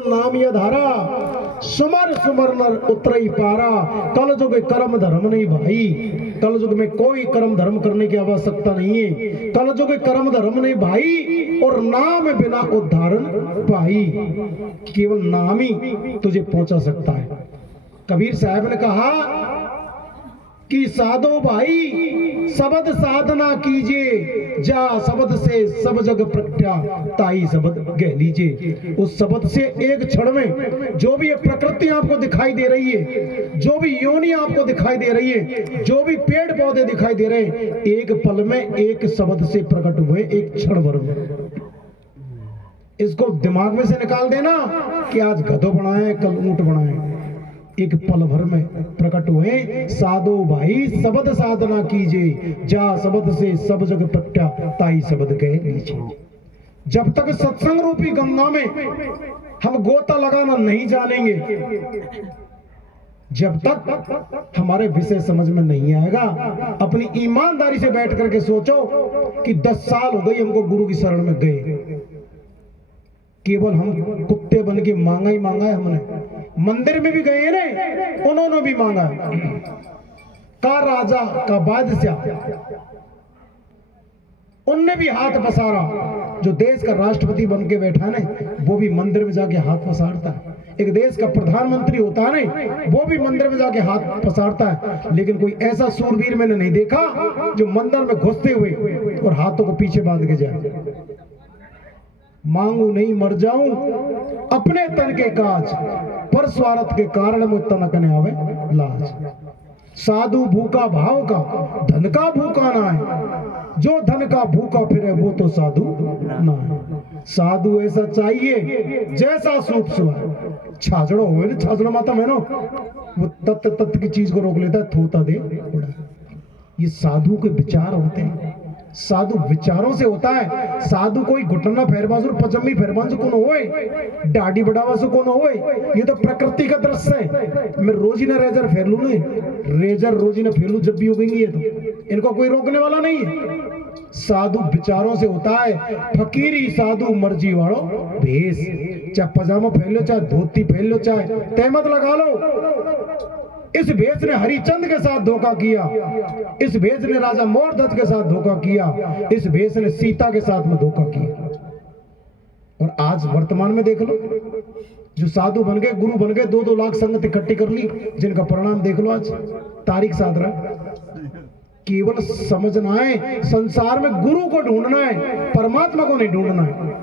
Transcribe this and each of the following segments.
केवल नाम या धारा, सुमर सुमर नर उतरई पारा। कल युग कर्म धर्म नहीं भाई, कल युग में कोई कर्म धर्म करने की आवश्यकता नहीं है। कल युग कर्म धर्म नहीं भाई, और नाम बिना उद्धारण पाई। केवल नाम ही तुझे पहुंचा सकता है। कबीर साहब ने कहा कि साधो भाई शब्द साधना कीजिए, जा शब्द से सब जग प्रगटा, ताई शब्द कह लीजिए। उस शब्द से एक क्षण में जो भी ये प्रकृति आपको दिखाई दे रही है, जो भी योनि आपको दिखाई दे रही है, जो भी पेड़ पौधे दिखाई दे रहे हैं, एक पल में एक शब्द से प्रकट हुए, एक क्षण भर में। इसको दिमाग में से निकाल देना कि आज गधो बनाए कल ऊंट बनाए, एक पल भर में प्रकट हुए। साधो भाई शब्द साधना कीजिए, जा शब्द से सब जग प्रगटा, ताई शब्द कह लीजिए। जब तक सत्संग रूपी गंगा में हम गोता लगाना नहीं जानेंगे, जब तक हमारे विषय समझ में नहीं आएगा, अपनी ईमानदारी से बैठ करके सोचो कि 10 साल हो गई हमको गुरु की शरण में गए, केवल हम कुत्ते बन के मांगा ही मांगा है हमने। मंदिर में भी गए ने, उन्होंने भी मांगा है। का राजा का बादशाह, उनने भी हाथ पसारा। जो देश का राष्ट्रपति बन के बैठा ने, वो भी मंदिर में जाके हाथ पसारता है। एक देश का प्रधानमंत्री होता है नहीं, वो भी मंदिर में जाके हाथ पसारता है। लेकिन कोई ऐसा सूरवीर मैंने नहीं देखा जो मंदिर में घुसते हुए और हाथों को पीछे बांध के जाए। मांगू नहीं मर जाऊं अपने तन के काज, पर स्वार्थ के कारण मुझ तनक न आवे लाज। साधु भूखा भाव का, धन का भूखा ना है, जो धन का भूखा फिरे वो तो साधु ना है। साधु ऐसा चाहिए जैसा सूप सुहा। छाछड़ो हो ना, छाछड़ो माता मैनो, वो तत्व तत्व की चीज को रोक लेता है, थोता दे। ये साधु के विचार होते हैं, साधु विचारों से होता है। साधु कोई घुटना फेरबाजू पचम्मी फेरबाजू कौन होए, दाढ़ी बढ़ावासु कौन होए। ये तो प्रकृति का दृश्य है। मैं रोजी ना रेजर फेर लू नहीं, रेजर रोजी ना फेर लू जब भी हो गई, ये तो इनको कोई रोकने वाला नहीं है। साधु विचारों से होता है। फकीरी साधु मर्जी वालो भेष, चाहे पजामा पहन लो, चाहे धोती पहन लो, चाहे तहमत लगा लो। इस भेष ने हरिचंद के साथ धोखा किया, इस भेष ने राजा मोरध्वज के साथ धोखा किया, इस भेष ने सीता के साथ में धोखा किया। और आज वर्तमान में देख लो, जो साधु बन गए, गुरु बन गए, 2-2 लाख संगत इकट्ठी कर ली, जिनका परिणाम देख लो। आज तारीख साध रहा। केवल समझना है संसार में गुरु को ढूंढना है, परमात्मा को नहीं ढूंढना है।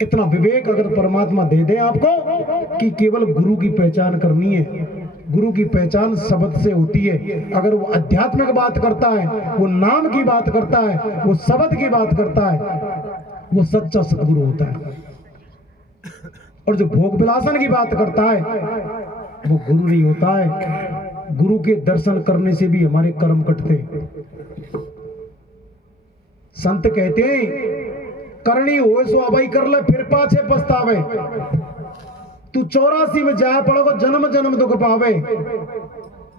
इतना विवेक अगर परमात्मा दे दे आपको कि केवल गुरु की पहचान करनी है। गुरु की पहचान शब्द से होती है। अगर वो आध्यात्मिक बात करता है, वो नाम की बात करता है, वो शब्द की बात करता है, वो सच्चा सतगुरु होता है। और जो भोग विलासन की बात करता है, वो गुरु नहीं होता है। गुरु के दर्शन करने से भी हमारे कर्म कटते। संत कहते हैं करनी हो सो अबई कर ले, फिर पाछे पछतावे। तू 84 में जाए पड़ोगे, जन्म जन्म दुख पावे।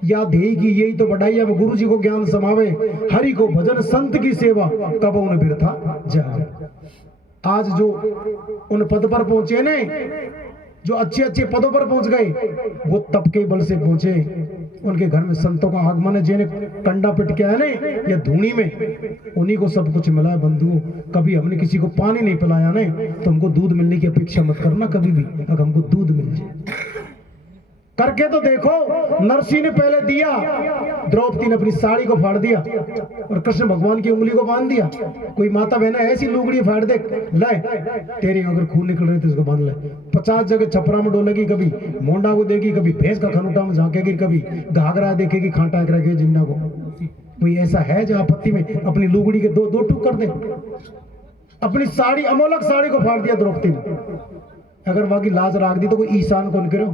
या देगी यही तो बढ़ाई, अब गुरु जी को ज्ञान समावे। हरि को भजन संत की सेवा, कब उन बिरथा जाए। आज जो उन पद पर पहुंचे ने, जो अच्छे अच्छे पदों पर पहुंच गए, वो तप के बल से पहुंचे। उनके घर में संतों का आगमन है। जिन्हें कंडा पिट के आए ने या धूनी में, उन्हीं को सब कुछ मिला है। बंधु, कभी हमने किसी को पानी नहीं पिलाया ने, तो हमको दूध मिलने की अपेक्षा मत करना कभी भी। अगर हमको दूध मिल जाए करके तो देखो। नरसिंह ने पहले दिया, द्रौपदी ने अपनी साड़ी को फाड़ दिया और कृष्ण भगवान की उंगली को बांध दिया। कोई माता बहन ऐसी लुगड़ी फाड़ दे, ले तेरी अगर खून निकल रहे तो इसको बांध ले। 50 जगह छपरा में डोलेगी, कभी मोंडा को देगी, कभी भैंस का खनूटा में झांकेगी, कभी घाघरा देखेगी, खांटा करेगी जिंदा को। कोई ऐसा है जो आपत्ति में अपनी लुगड़ी के दो टूक कर दे। अपनी साड़ी, अमोलक साड़ी को फाड़ दिया द्रौपदी ने। अगर बाकी लाज राख दी तो कोई ईशान कौन करो।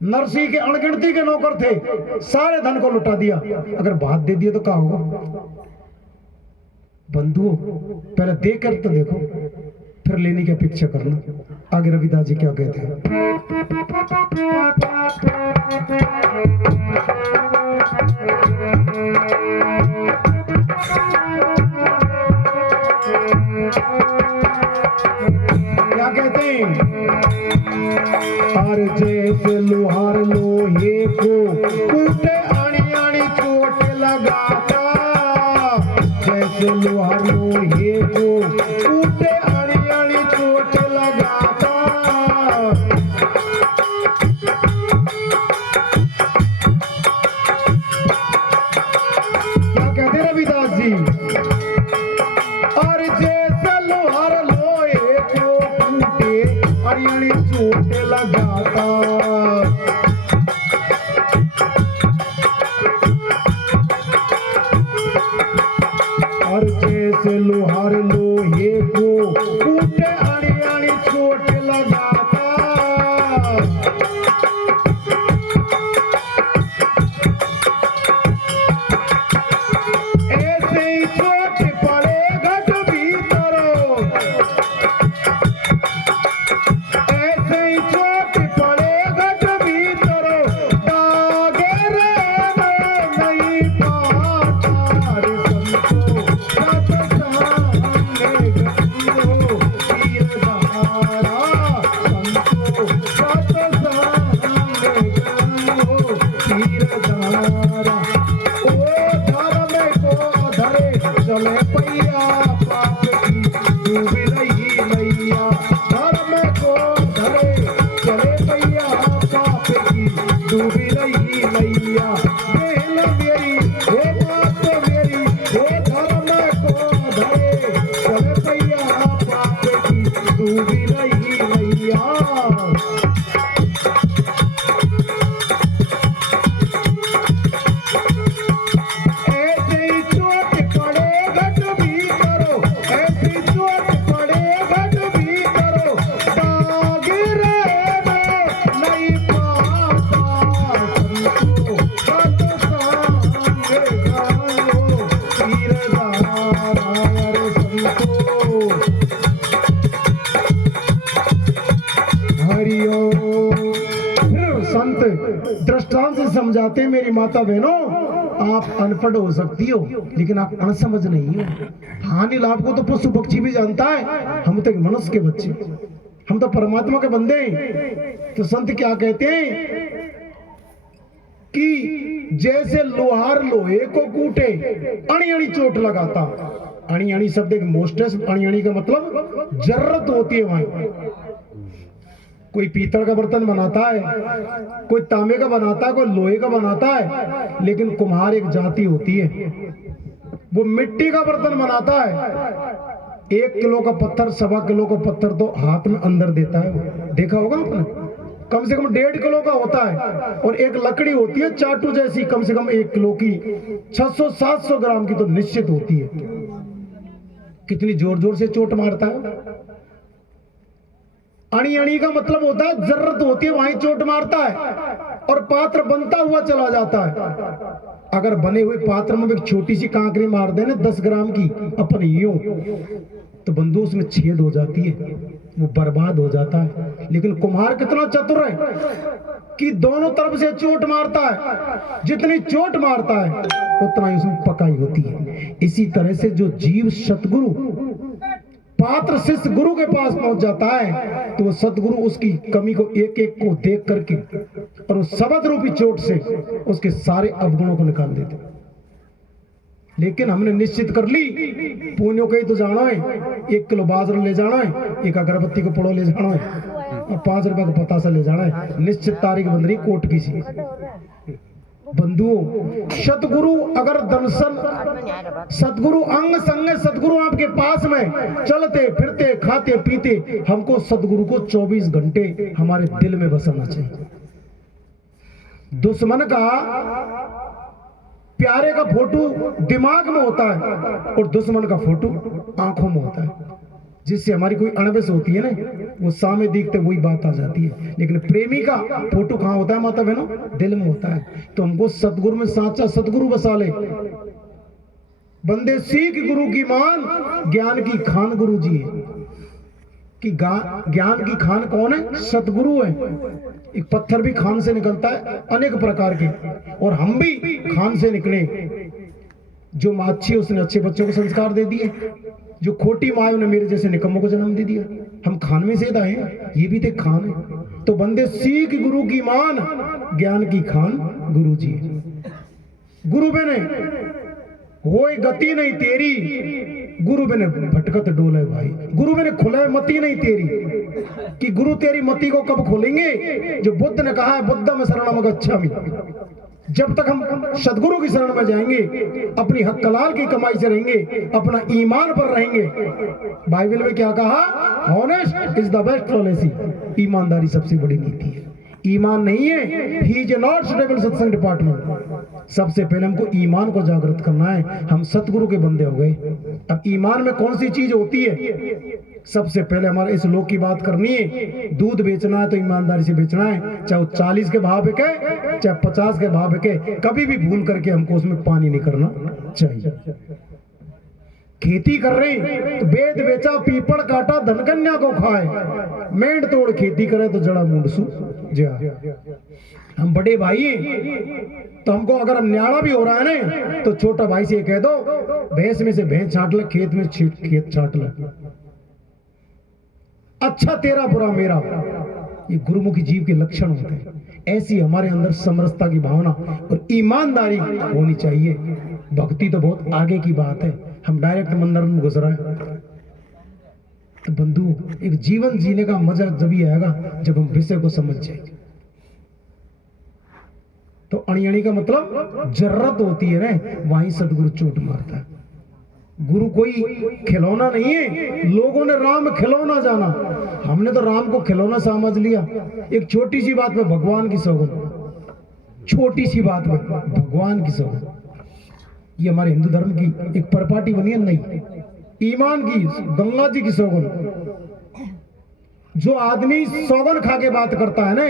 नरसिंह के अणगिनती के नौकर थे, सारे धन को लुटा दिया। अगर बात दे दिया तो क्या होगा। बंधुओं, पहले देकर तो देखो, फिर लेने की अपेक्षा करना। आगे रविदास जी क्या कहते हैं। क्या कहते हैं। और जैसे लोहार लोहे को कूटे आनी आनी चोट लगाता, जैसे लोहार लोहे को कूटे आनी आनी चोट लगाता। क्या कहते रविदास जी? और जैसे लोहार लोहे को कूटे आनी आनी चोट लगाता, और जैसे लोहार लोहे को कूटे आनी आनी चोट लगाता। ऐसे ही चोट पड़े घट भीतरो, ऐसे ही चोट पड़े घट भीतरो, दागे रे नहीं पाता रे संतो, सत सामने गंगो तीर धारा, संतो सत सामने गंगो तीर धारा। ओ धर्म को धरे चले पैया, पाप की डूब रही नैया, धर्म को धरे चले पैया, पाप की डूब रही नैया। बहन मेरी वो बात मेरी, वो धर्म को धरे चले पैया, पाप की डूब रही नैया। ऐसे ही चोट पड़े घट भीतरो, ऐसे ही चोट पड़े घट भीतरो, दागे रे नहीं पाता संतो, सत सामने गंगो तीर धारा रे संतो। हरिओम। फिर संत दृष्टांत से समझाते, मेरी माता बहनों, आप अनपढ़ हो सकती हो लेकिन आप अनसमझ नहीं हो। हानि लाभ को तो पशु पक्षी भी जानता है, हम तो एक मनुष्य के बच्चे, हम तो परमात्मा के बंदे हैं। तो संत क्या कहते हैं कि जैसे लोहार लोहे को कूटे अणी अणी चोट लगाता। अणी अणी शब्द एक मोस्टेस, अणी अणी का मतलब जरूरत होती है वहां। कोई पीतल का बर्तन बनाता है, कोई तांबे का बनाता है, कोई लोहे का बनाता है, लेकिन कुम्हार एक जाति होती है, वो मिट्टी का बर्तन बनाता है। 1 किलो का पत्थर, 1.25 किलो का पत्थर तो हाथ में अंदर देता है, देखा होगा आपने। कम से कम 1.5 किलो का होता है, और एक लकड़ी होती है चाटू जैसी, कम से कम 1 किलो की, 600-700 ग्राम की तो निश्चित होती है। कितनी जोर जोर से चोट मारता है। अणी अणी का मतलब होता है जरूरत होती है वहीं चोट मारता है, और पात्र बनता हुआ चला जाता है। अगर बने हुए पात्र में एक छोटी सी कांकरी मार देना 10 ग्राम की अपन यूं, तो बंदूक में छेद हो जाती है, वो बर्बाद हो जाता है। लेकिन कुम्हार कितना चतुर है कि दोनों तरफ से चोट मारता है, जितनी चोट मारता है उतना ही उसमें पकाई होती है। इसी तरह से जो जीव सतगुरु पात्र शिष्य गुरु के पास पहुंच जाता है, तो वो सतगुरु उसकी कमी को एक एक को देख करके और उस शब्द रूपी चोट से उसके सारे अवगुणों को निकाल देते। लेकिन हमने निश्चित कर ली, पुण्यों के ही तो जाना है, 1 किलो बाजरा ले जाना है, 1 अगरबत्ती को पड़ो ले जाना है, और 5 रुपए का पतासा ले जाना है। निश्चित तारीख बन रही कोर्ट की सी। बंधुओं, सतगुरु अगर दर्शन, सतगुरु अंग संग, सतगुरु आपके पास में चलते फिरते खाते पीते, हमको सतगुरु को 24 घंटे हमारे दिल में बसाना चाहिए। दुश्मन का प्यारे का फोटो दिमाग में होता है, और दुश्मन का फोटो आंखों में होता है। जिससे हमारी कोई अणबस होती है ना, वो सामने देखते वही बात आ जाती है। लेकिन प्रेमी का फोटो कहाँ होता है माता बहनों? दिल में होता है। तो हमको सतगुरु में साचा सतगुरु बसा ले। बंदे सीख गुरु की मान, ज्ञान की खान गुरु जी है। कि ज्ञान की खान कौन है? सतगुरु है। एक पत्थर भी खान से निकलता है अनेक प्रकार के, और हम भी खान से निकले। जो माँ अच्छी है उसने अच्छे बच्चों को संस्कार दे दिए, जो खोटी माँ है उन्हें मेरे जैसे निकम्मों को जन्म दे दिया। हम खान में से आए, ये भी तो खान है। तो बंदे सीख गुरु की मान, ज्ञान की खान गुरु जी। गुरु बने वो गति नहीं तेरी, गुरु बने भटकत डोले भाई। गुरु बने खुले मती नहीं तेरी, कि गुरु तेरी मती को कब खोलेंगे? जो बुद्ध ने कहा है बुद्ध में शरणम गच्छामि। जब तक हम सदगुरु की शरण में जाएंगे, अपनी हक कलाल की कमाई से रहेंगे, अपना ईमान पर रहेंगे। बाइबल में क्या कहा? Honest is the best policy. ईमानदारी सबसे बड़ी नीति है। ईमान नहीं है, ही इज नॉट सुटेबल सत्संग डिपार्टमेंट। सबसे पहले हमको ईमान को जागृत करना है। हम सतगुरु के बंदे हो गए। अब ईमान में कौन सी चीज होती है? सबसे पहले हमारे इस लोक की बात करनी है। दूध बेचना है तो ईमानदारी से बेचना है, चाहे 40 के भाव बिके, चाहे 50 के भाव बिके। कभी भी भूल करके हमको उसमें पानी नहीं करना चाहिए। खेती कर रहे तो वेद बेचा, पीपड़ काटा, धनकन्या को खाए। मेंढ तोड़ खेती करे तो जड़ा मुंडसू जा। हम बड़े भाई हैं, तो हमको अगर न्याड़ा भी हो रहा है ना, तो छोटा भाई से कह दो भैंस में से भैंस छांट ले, खेत में खेत छांट ले। अच्छा तेरा बुरा मेरा, ये गुरुमुखी जीव के लक्षण होते हैं। ऐसी हमारे अंदर समरसता की भावना और ईमानदारी होनी चाहिए। भक्ति तो बहुत आगे की बात है, हम डायरेक्ट मंदिर में घुस रहे हैं। तो बंधु, एक जीवन जीने का मजा जब ही आएगा जब हम विषय को समझ जाएंगे। तो अणियणी का मतलब जरूरत होती है ना, वहीं सदगुरु चोट मारता है। गुरु कोई खिलौना नहीं है। लोगों ने राम खिलौना जाना, हमने तो राम को खिलौना समझ लिया। एक छोटी सी बात में भगवान की सौगंध, छोटी सी बात में भगवान की सौगंध। ये हमारे हिंदू धर्म की एक परपाटी बनी है। नहीं, ईमान की, गंगा जी की सौगंध। जो आदमी सौगंध खा के बात करता है ना,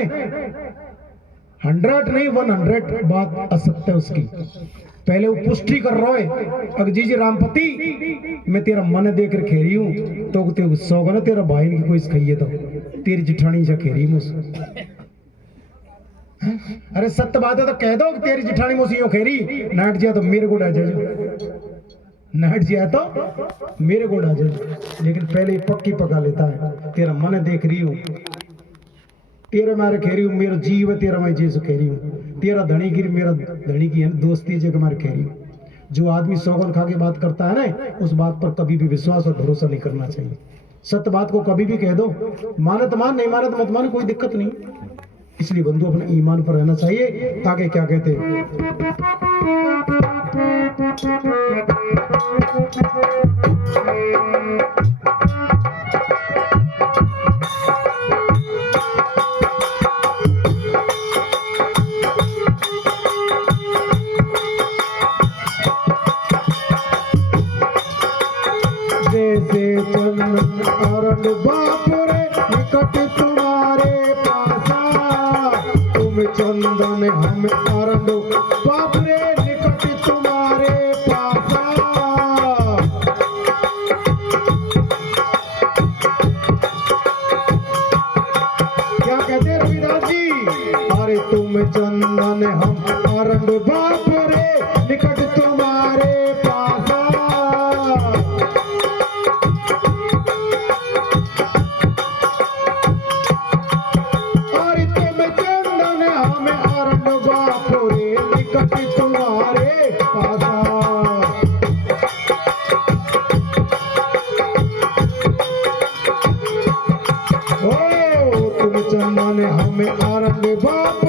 100 नहीं 100 बात असत्य उसकी। पहले वो पुष्टि कर रहा है, अगर जी रामपति मैं तेरा मन देख कर खेरी हूं, तो ते सौगंध तेरा भाई की कोई खाइए तो तेरी जिठानी से खेरी मुझ। अरे सत्य बात है तो कह दो कि तेरी जिठानी मुझे यूं खेरी, नाट जिया तो मेरे को डा जाए, नाट जिया तो मेरे को डा जाए। लेकिन पहले ही पक्की पका लेता है, तेरा मन देख रही हूं, तेरा मारे खेरी हूं, मेरा जीव है तेरा मैं जैसे खेरी हूं, तेरा धनी की मेरा धनी की है दोस्ती जगह मारे खेरी हूं। जो आदमी सौगंध खा के बात करता है ना, उस बात पर कभी भी विश्वास और भरोसा नहीं करना चाहिए। सत्य बात को कभी भी कह दो, माने तो मान, नहीं माने तो मत मान, कोई दिक्कत नहीं। इसलिए बंधु अपने ईमान पर रहना चाहिए। आगे क्या कहते हैं? जैसे चंदन अरंड बापुरे निकट तुम्हारे पासा, तुम चंदन हम अरंड बापुरे निकट तुम्हारे पासा। क्या कहते रविदास जी? अरे तुम चंदन हम अरंड बापुरे निकट तुम्हारे पासा। चंदन हमें आरंभ बाप